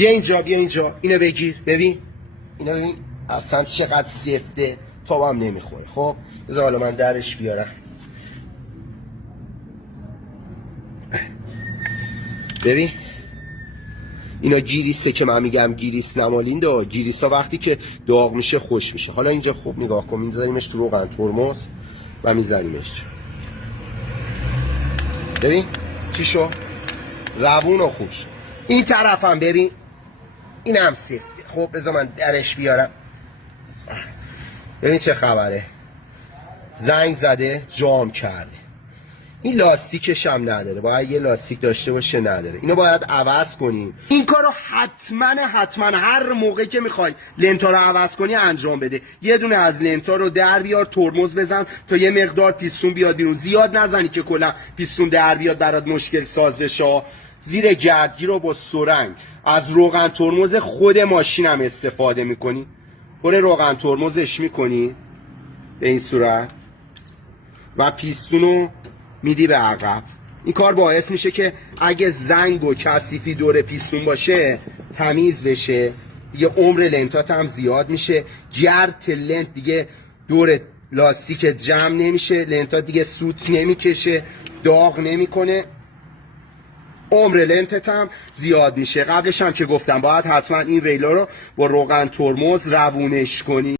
بیا اینجا بیا اینجا، اینو بگیر ببین، اینو ببین اصلا چقدر سفته، تا هم نمیخوره. خب بذار حالا من درش بیارم. ببین اینا گیریسته که من میگم گیریس نمالینده. گیریس ها وقتی که داغ میشه خوش میشه. حالا اینجا خوب نگاه کن، میذاریمش تو روغن ترمز و میزنیمش. ببین چی شو؟ روون و خوب شد. این طرف هم ببین، این هم سفته. خب بذار من درش بیارم. ببین چه خبره، زنگ زده جام کرده. این لاستیکش هم نداره، باید یه لاستیک داشته باشه، نداره. اینو باید عوض کنیم. این کارو حتما هر موقع که میخوای لنتا رو عوض کنی انجام بده. یه دونه از لنتا رو در بیار، ترمز بزن تا یه مقدار پیستون بیاد بیرون. زیاد نزنی که کلا پیستون در بیاد برات مشکل ساز بشه. زیر گردگیر رو با سرنگ از روغن ترمز خود ماشین هم استفاده میکنی. پر روغن ترمزش میکنی به این صورت و پیستونو میدی به عقب. این کار باعث میشه که اگه زنگ و کثیفی دور پیستون باشه تمیز بشه. دیگه عمر لنتات هم زیاد میشه. گرد لنت دیگه دور لاستیک جمع نمیشه، لنتات دیگه سوت نمیکشه، داغ نمیکنه، عمر لنتت هم زیاد میشه. قبلش هم که گفتم باید حتما این ریلا رو با روغن ترمز روونش کنی.